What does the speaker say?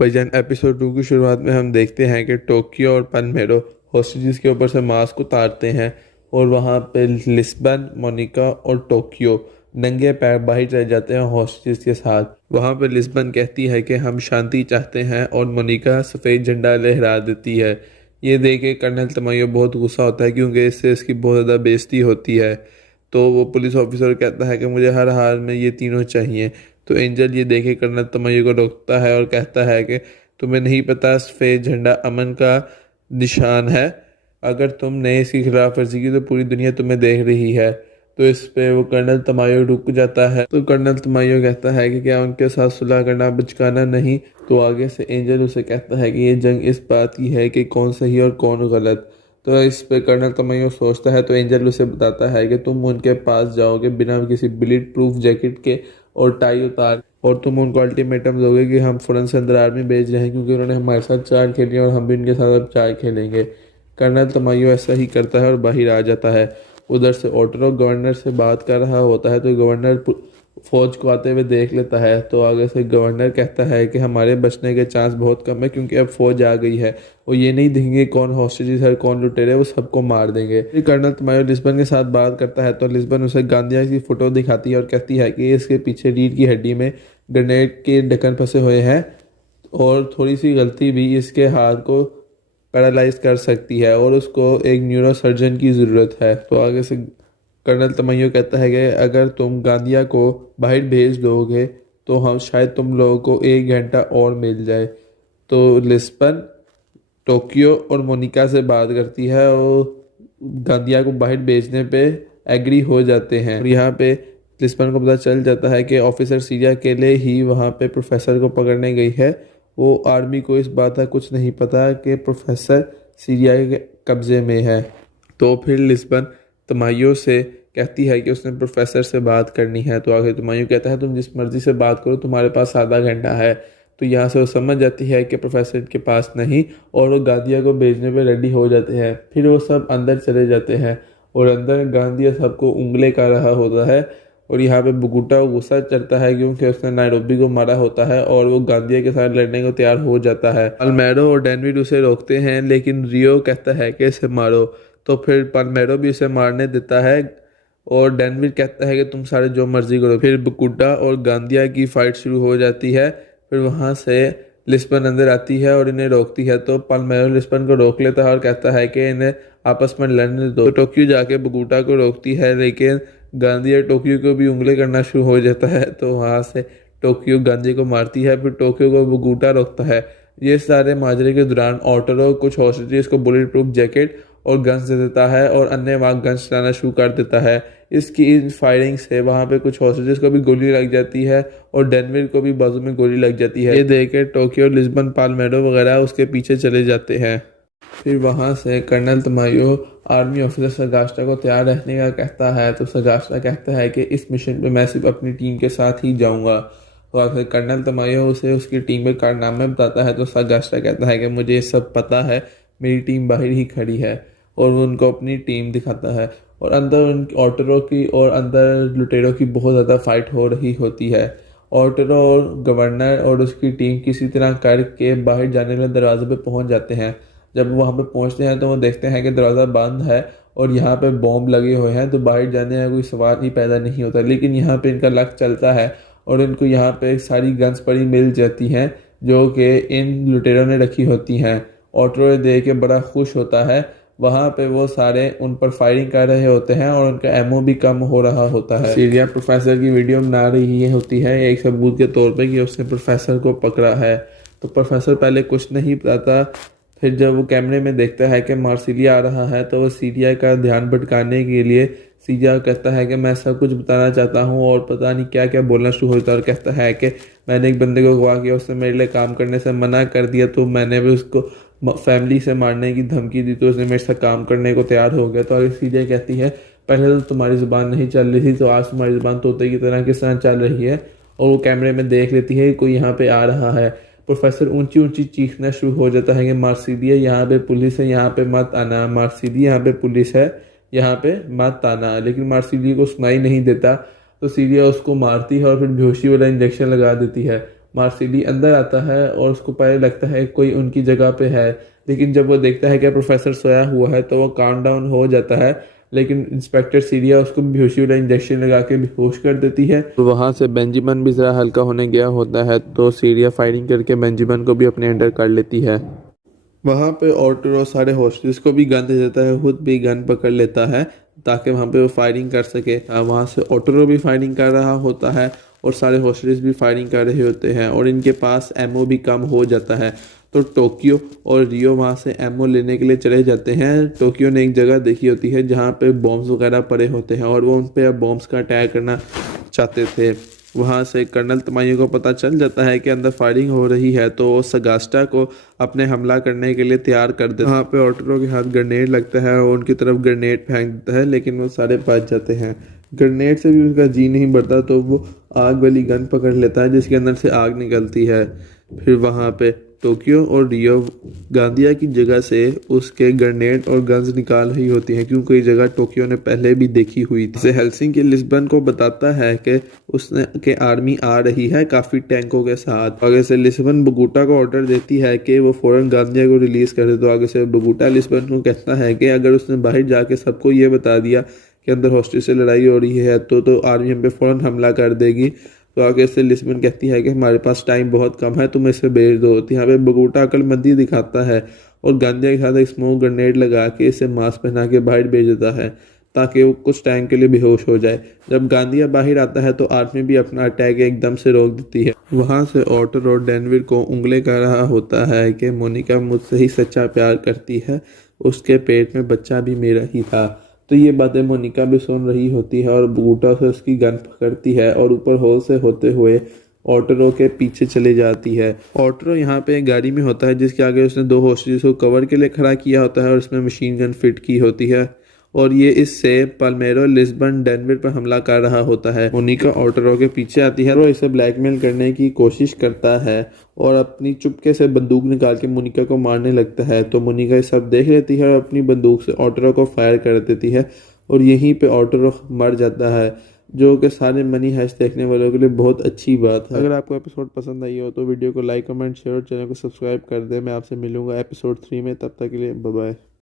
भाईजान एपिसोड 2 की शुरुआत में हम देखते हैं कि टोक्यो और पनमेरो हॉस्टेजेस के ऊपर से मास्क उतारते हैं और वहाँ पे लिस्बन, मोनिका और टोक्यो नंगे पैर बाहर चले जाते हैं हॉस्टेजेस के साथ। वहाँ पे लिस्बन कहती है कि हम शांति चाहते हैं और मोनिका सफ़ेद झंडा लहरा देती है। ये देख के कर्नल तमायो बहुत गुस्सा होता है क्योंकि इससे इसकी बहुत ज़्यादा बेइज्जती होती है। तो वो पुलिस ऑफिसर कहता है कि मुझे हर हाल में ये तीनों चाहिए। तो एंजल ये देखे कर्नल तमयु को रोकता है और कहता है कि तुम्हें नहीं पता सफ़ेद झंडा अमन का निशान है। अगर तुमने इसकी खिलाफ वर्जी की तो पूरी दुनिया तुम्हें देख रही है। तो इस पे वो कर्नल तमायो रुक जाता है। तो कर्नल तमायो कहता है कि क्या उनके साथ सुलह करना बचकाना नहीं। तो आगे से एंजल उसे कहता है कि ये जंग इस बात की है कि कौन सही और कौन गलत। तो इस पे कर्नल तमयु सोचता है। तो एंजल उसे बताता है कि तुम उनके पास जाओगे बिना किसी बुलेट प्रूफ जैकेट के और टाई उतार, और तुम उनको अल्टीमेटम दोगे कि हम फ़ौरन से अंदर आर्मी भेज रहे हैं क्योंकि उन्होंने हमारे साथ चार खेली और हम भी उनके साथ अब चार खेलेंगे। कर्नल तमायो ऐसा ही करता है और बाहर आ जाता है। उधर से ओटरो गवर्नर से बात कर रहा होता है तो गवर्नर फौज को आते हुए देख लेता है। तो आगे से गवर्नर कहता है कि हमारे बचने के चांस बहुत कम है क्योंकि अब फौज आ गई है। वो ये नहीं देखेंगे कौन हॉस्टेजेस है कौन लुटेरे, वो सबको मार देंगे। फिर कर्नल तमायो लिस्बन के साथ बात करता है तो लिस्बन उसे गांधिया की फ़ोटो दिखाती है और कहती है कि इसके पीछे रीढ़ की हड्डी में ग्रेनेड के ढक्कन फंसे हुए हैं और थोड़ी सी गलती भी इसके हाथ को पैरालाइज कर सकती है और उसको एक न्यूरो सर्जन की ज़रूरत है। तो आगे से कर्नल तमय्यो कहता है कि अगर तुम गांधिया को बाहर भेज दोगे तो हम शायद तुम लोगों को 1 घंटा और मिल जाए। तो लिस्बन टोक्यो और मोनिका से बात करती है और गांधिया को बाहर भेजने पे एग्री हो जाते हैं। और यहाँ पे लिस्बन को पता चल जाता है कि ऑफिसर सीरिया अकेले ही वहाँ पे प्रोफेसर को पकड़ने गई है। वो आर्मी को इस बात का कुछ नहीं पता कि प्रोफेसर सीरिया के कब्जे में है। तो फिर लिस्बन तमायो से कहती है कि उसने प्रोफेसर से बात करनी है। तो आगे तमायो कहता है तुम जिस मर्जी से बात करो, तुम्हारे पास आधा घंटा है। तो यहाँ से वो समझ जाती है कि प्रोफेसर के पास नहीं और वो गांधिया को भेजने पे रेडी हो जाते हैं। फिर वो सब अंदर चले जाते हैं और अंदर गांधिया सबको उंगले कर रहा होता है। और यहाँ पे बुगुटा गुस्सा चढ़ता है क्योंकि उसने नायरोबी को मारा होता है और वो गांधिया के साथ लड़ने को तैयार हो जाता है। पल्मेरो और डेनविड उसे रोकते हैं लेकिन रियो कहता है कि इसे मारो। तो फिर पल्मेरो भी उसे मारने देता है और डेनविड कहता है कि तुम सारे जो मर्जी करो। फिर बुकुटा और गांधिया की फाइट शुरू हो जाती है। फिर वहाँ से लिस्बन अंदर आती है और इन्हें रोकती है। तो पल्मेरो लिस्बन को रोक लेता है और कहता है कि इन्हें आपस में लड़ने दो। तो टोक्यो जाके बुकुटा को रोकती है लेकिन गांधी टोक्यो को भी उंगली करना शुरू हो जाता है। तो वहाँ से टोक्यो गांधी को मारती है। फिर टोक्यो को बुकुटा रोकता है। ये सारे माजरे के दौरान ऑटरो कुछ हॉस्टेजेस को बुलेट प्रूफ जैकेट और गन्स दे देता है और अन्य वहाँ गन्स चलाना शुरू कर देता है। इसकी इन फायरिंग से वहाँ पे कुछ हॉस्टेजेस को भी गोली लग जाती है और डेनविड को भी बाजू में गोली लग जाती है। ये देख के टोक्यो, लिस्बन, पाल्मेरो वगैरह उसके पीछे चले जाते हैं। फिर वहाँ से कर्नल तमायो आर्मी ऑफिसर सगास्टा को तैयार रहने का कहता है। तो सगास्टा कहता है कि इस मिशन पे मैं सिर्फ अपनी टीम के साथ ही जाऊँगा। तो आखिर कर्नल तमायो उसे उसकी टीम के कारनामे बताता है। तो सगास्टा कहता है कि मुझे ये सब पता है, मेरी टीम बाहर ही खड़ी है। और वो उनको अपनी टीम दिखाता है और अंदर उनकी ऑटरो की और अंदर लुटेरो की बहुत ज़्यादा फाइट हो रही होती है। ऑटरो और गवर्नर और उसकी टीम किसी तरह करके बाहर जाने वाले दरवाजे पे पहुंच जाते हैं। जब वो वहाँ पे पहुँचते हैं तो वो देखते हैं कि दरवाज़ा बंद है और यहाँ पे बॉम्ब लगे हुए हैं। तो बाहर जाने का कोई सवाल ही पैदा नहीं होता। लेकिन यहाँ पे इनका लक चलता है और इनको यहाँ पे सारी गन्स पड़ी मिल जाती हैं जो कि इन लुटेरों ने रखी होती हैं। ऑटरो देख के बड़ा खुश होता है। वहाँ पे वो सारे उन पर फायरिंग कर रहे होते हैं और उनका एमओ भी कम हो रहा होता है। सीरिया प्रोफेसर की वीडियो बना रही होती है एक सबूत के तौर पे कि उसने प्रोफेसर को पकड़ा है। तो प्रोफेसर पहले कुछ नहीं बताता। फिर जब वो कैमरे में देखता है कि मार्सिलिया आ रहा है तो वो सीरिया का ध्यान भटकाने के लिए सीरिया कहता है कि मैं सब कुछ बताना चाहता हूँ और पता नहीं क्या क्या बोलना शुरू होता है। और कहता है कि मैंने एक बंदे को अगवा किया, उसने मेरे लिए काम करने से मना कर दिया तो मैंने भी उसको फैमिली से मारने की धमकी दी तो उसने मेरे साथ काम करने को तैयार हो गया। तो आगे सीरिया कहती है पहले तो तुम्हारी ज़ुबान नहीं चल रही थी, तो आज तुम्हारी ज़ुबान तोते की तरह किस तरह चल रही है। और वो कैमरे में देख लेती है कोई यहाँ पे आ रहा है। प्रोफेसर ऊंची ऊंची चीखना शुरू हो जाता है कि मार्सिलिया यहाँ पे पुलिस है, यहाँ पे मत आना, मार्सिलिया यहाँ पे पुलिस है, यहाँ पे मत आना। लेकिन मार्सिलिया को सुनाई नहीं देता। तो सीरिया उसको मारती है और फिर बेहोशी वाला इंजेक्शन लगा देती है मार्सिली अंदर आता है और उसको पहले लगता है कोई उनकी जगह पे है, लेकिन जब वो देखता है कि प्रोफेसर सोया हुआ है तो वो काउंट डाउन हो जाता है, लेकिन इंस्पेक्टर सीरिया उसको बेहोशी वाला इंजेक्शन लगा के बेहोश कर देती है। तो वहाँ से बेंजामिन भी ज़रा हल्का होने गया होता है, तो सीरिया फायरिंग करके बेंजामिन को भी अपने अंडर कर लेती है। वहाँ पे ऑर्टरो सारे हॉस्टेस को भी गन दे देता है, खुद भी गन पकड़ लेता है ताकि वहाँ पे वो फायरिंग कर सके। वहाँ से ऑर्टरो भी फायरिंग कर रहा होता है और सारे हॉस्टेस भी फायरिंग कर रहे होते हैं और इनके पास एमओ भी कम हो जाता है। तो टोक्यो और रियो वहाँ से एमओ लेने के लिए चले जाते हैं। टोक्यो ने एक जगह देखी होती है जहाँ पे बॉम्ब्स वगैरह पड़े होते हैं और वो उन पे अब बॉम्ब्स का अटैक करना चाहते थे। वहाँ से कर्नल तमायो को पता चल जाता है कि अंदर फायरिंग हो रही है, तो वो सगास्टा को अपने हमला करने के लिए तैयार कर देता है। वहाँ पे ऑटरो के हाथ ग्रेनेड लगता है और उनकी तरफ ग्रेनेड फेंक देता है, लेकिन वो सारे बच जाते हैं। ग्रेनेड से भी उसका जी नहीं बढ़ता तो वो आग वाली गन पकड़ लेता है जिसके अंदर से आग निकलती है। फिर वहाँ पे टोक्यो और रियो गांधिया की जगह से उसके ग्रेनेड और गन्स निकाल रही होती हैं, क्योंकि ये जगह टोक्यो ने पहले भी देखी हुई थी। जैसे हेल्सिंकी लिस्बन को बताता है कि उसने के आर्मी आ रही है काफ़ी टैंकों के साथ। आगे से लिस्बन बगुटा को ऑर्डर देती है कि वो फ़ौरन गांधिया को रिलीज़ कर दे। तो आगे से बगुटा लिस्बन को कहता है कि अगर उसने बाहर जाके सबको ये बता दिया कि अंदर हॉस्टेस से लड़ाई हो रही है तो आर्मी हम पे फ़ौरन हमला कर देगी। तो आगे से लिस्बन कहती है कि हमारे पास टाइम बहुत कम है, तुम इसे भेज दो। तो यहाँ पे बगुटा अक्लमंदी दिखाता है और गांधिया के साथ एक स्मोक ग्रेनेड लगा के इसे मास्क पहना के बाहर भेज देता है ताकि वो कुछ टाइम के लिए बेहोश हो जाए। जब गांधिया बाहर आता है तो आर्मी भी अपना अटैक एकदम से रोक देती है। वहाँ से ऑटर और डेनविर को उंगली कर रहा होता है कि मोनिका मुझसे ही सच्चा प्यार करती है, उसके पेट में बच्चा भी मेरा ही था। तो ये बातें मोनिका भी सुन रही होती है और बगुटा से उसकी गन पकड़ती है और ऊपर होल से होते हुए ऑटरो के पीछे चली जाती है। ऑटरो यहाँ पे एक गाड़ी में होता है जिसके आगे उसने दो होस्टेज को कवर के लिए खड़ा किया होता है और इसमें मशीन गन फिट की होती है और ये इससे पाल्मेरो लिस्बन डेनविर पर हमला कर रहा होता है। मोनिका ऑटरो के पीछे आती है और इसे ब्लैकमेल करने की कोशिश करता है और अपनी चुपके से बंदूक निकाल के मोनिका को मारने लगता है। तो मोनिका ये सब देख लेती है और अपनी बंदूक से ऑटरो को फायर कर देती है और यहीं पे ऑटरो मर जाता है, जो कि सारे मनी हाइस्ट देखने वालों के लिए बहुत अच्छी बात है। अगर आपको एपिसोड पसंद आई हो तो वीडियो को लाइक कमेंट शेयर और चैनल को सब्सक्राइब कर दें। मैं आपसे मिलूंगा एपिसोड 3 में, तब तक के लिए बाय बाय।